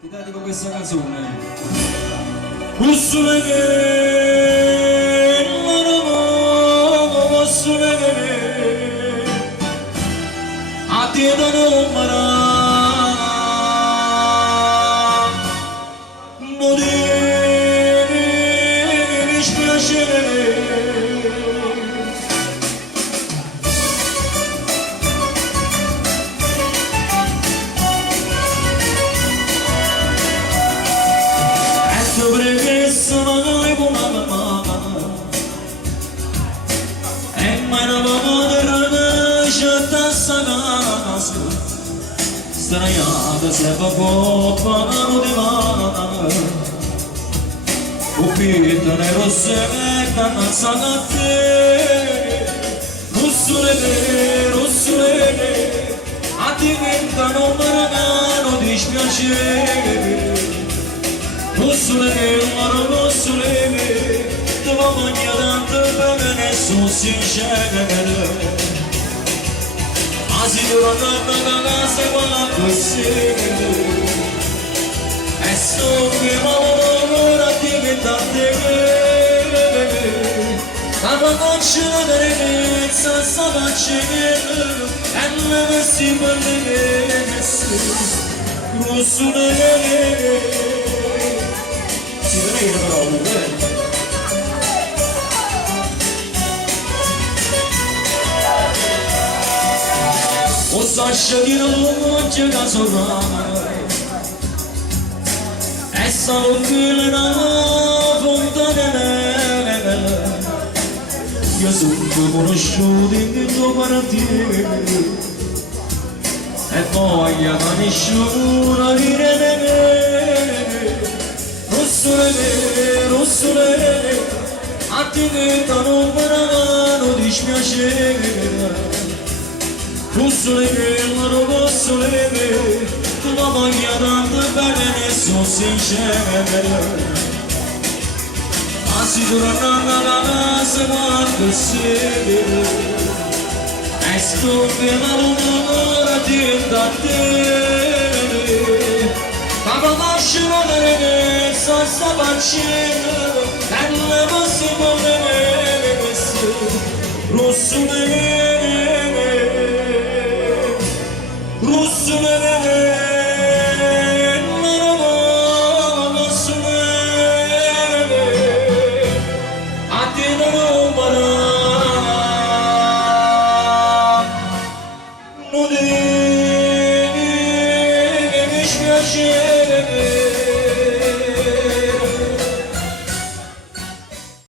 Ti dedico questa canzone. Ussulene, a te da non marà, non devi dispiacere. Sobre sono noi buona e mai non voglio lasciare sagas straiata se va poco di mano upita ne rosse canna sagate russule a diventano marano dispiacere. Rusuleme, te va mangiando bene, sono sincero. Asi durante la casa va così. E so che ora diventate la conoscenza dell'inizio, sa facendo e non si parla Rusuleme. Si vede però, o sascia di non c'è caso e solo che la fontana io sono conosciuto in tuo quartiere e poi a nessuno dire Russule, a te che non mi dispiacere. Russule, non posso levare, tu la voglio tanto bene, sono sincero. Ma si torna alla casa quando sei, e sto che la luna diventa a te. Ma conoscono le sta facendo e non possiamo vedere questo russule non posso vedere a te non marà non devi dispiacere.